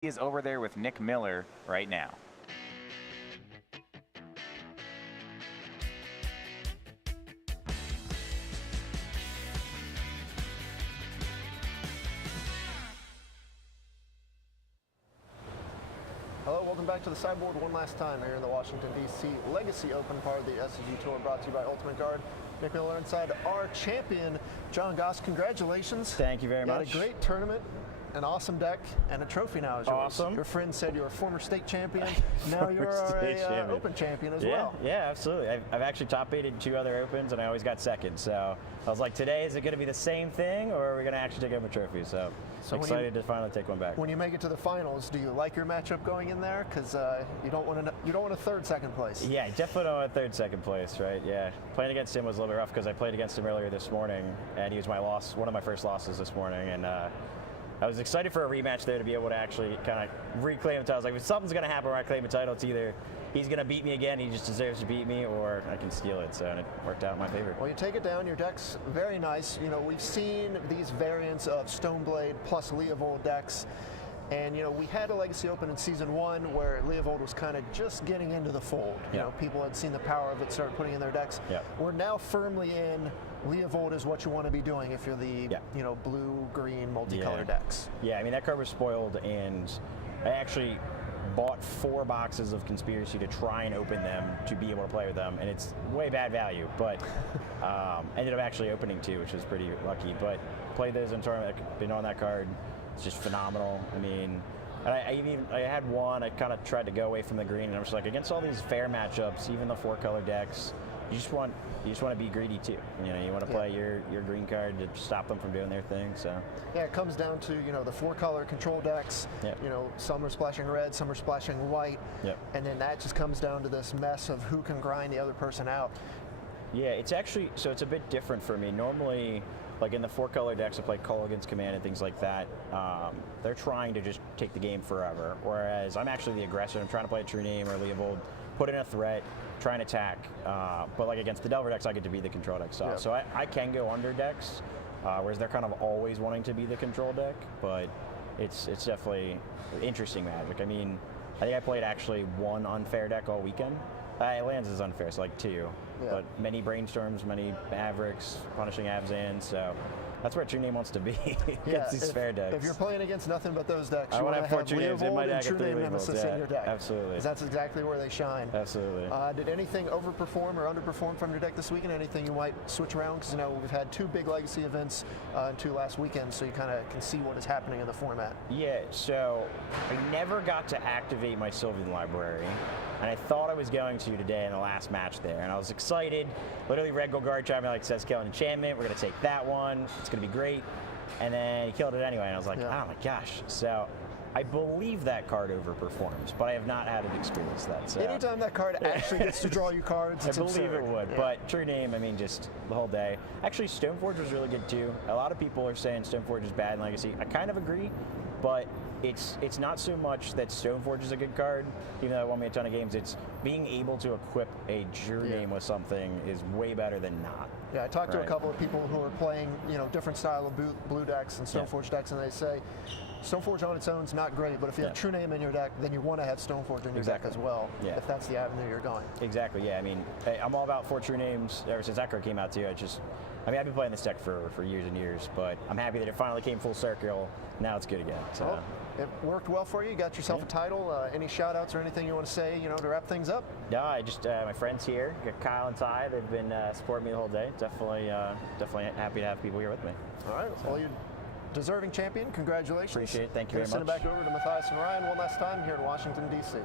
He is over there with Nick Miller right now. Hello, welcome back to the sideboard one last time here in the Washington, D.C. Legacy Open, part of the SCG Tour, brought to you by Ultimate Guard. Nick Miller inside our champion, John Goss. Congratulations. Thank you very much. Had a great tournament, an awesome deck, and a trophy now is yours. Awesome. Your friend said you were a former state champion. Now you're a Open champion as well. Yeah, absolutely. I've actually top-8'd 2 other Opens, and I always got second. So I was like, today, is it going to be the same thing, or are we going to actually take home a trophy? So excited to finally take one back. When you make it to the finals, do you like your matchup going in there? Because you don't want a third, second place. Yeah, definitely don't want a third, second place, right? Yeah, playing against him was a little bit rough because I played against him earlier this morning, and he was one of my first losses this morning, and I was excited for a rematch there to be able to actually kind of reclaim the title. I was like, if something's going to happen where I claim a title, it's either he's going to beat me again, he just deserves to beat me, or I can steal it. So and it worked out in my favor. Well, you take it down. Your deck's very nice. You know, we've seen these variants of Stoneblade plus Leovold decks. And, you know, we had a Legacy Open in Season 1 where Leovold was kind of just getting into the fold. You know, people had seen the power of it, started putting in their decks. We're now firmly in Leovold is what you want to be doing if you're the, you know, blue-green multicolor decks. Yeah, I mean, that card was spoiled, and I actually bought 4 boxes of Conspiracy to try and open them to be able to play with them, and it's way bad value, but ended up actually opening 2, which was pretty lucky. But played those in tournament, been on that card. It's just phenomenal. I mean, I had one, I kind of tried to go away from the green, and I was like, against all these fair matchups, even the 4-color decks, you just want to be greedy too. You know, you want to play your green card to stop them from doing their thing. So yeah, it comes down to, you know, the 4-color control decks. You know, some are splashing red, some are splashing white, and then that just comes down to this mess of who can grind the other person out. Yeah, it's actually, so it's a bit different for me. Normally, like in the 4-color decks, I play Culligan's Command and things like that. They're trying to just take the game forever, whereas I'm actually the aggressor. I'm trying to play a True Name or Leovold, put in a threat, try and attack. But like against the Delver decks, I get to be the control deck. So I can go under decks, whereas they're kind of always wanting to be the control deck. But it's definitely interesting Magic. I mean, I think I played actually 1 unfair deck all weekend. Lands is unfair, so like 2. But many Brainstorms, many Mavericks, Punishing Avzan, so that's where True Name wants to be against these fair decks. If you're playing against nothing but those decks, you want to have True Names in my deck, True Name Nemesis in your deck. Absolutely. Because that's exactly where they shine. Absolutely. Did anything overperform or underperform from your deck this weekend? Anything you might switch around? Because, you know, we've had 2 big Legacy events and 2 last weekend, so you kind of can see what is happening in the format. Yeah, so I never got to activate my Sylvan Library, and I thought I was going to today in the last match there, and I was excited. Literally, Red Gold Guard tried me like, says kill an enchantment, we're going to take that one, it's going to be great. And then he killed it anyway, and I was like, oh my gosh. So I believe that card overperforms, but I have not had an experience that. So anytime that card actually gets to draw you cards, it's absurd. It would, but True Name, I mean, just the whole day. Actually, Stoneforge was really good too. A lot of people are saying Stoneforge is bad in Legacy. I kind of agree, but it's not so much that Stoneforge is a good card, even though it won me a ton of games. It's being able to equip a True Name with something is way better than not. Yeah, I talked to a couple of people who are playing, you know, different style of blue decks and Stoneforge decks, and they say Stoneforge on its own is not great, but if you have True Name in your deck, then you want to have Stoneforge in your deck as well, if that's the avenue you're going. Exactly, yeah. I mean, I'm all about 4 True Names ever since that card came out too. I mean, I've been playing this deck for years and years, but I'm happy that it finally came full circle. Now it's good again. So. Well, it worked well for you. You got yourself a title. Any shout-outs or anything you want to say, you know, to wrap things up? No, I just my friends here, got Kyle and Ty. They've been supporting me the whole day. Definitely happy to have people here with me. All right. So. Well, you're deserving champion. Congratulations. Appreciate it. Thank you very much. Send it back over to Matthias and Ryan one last time here in Washington, D.C.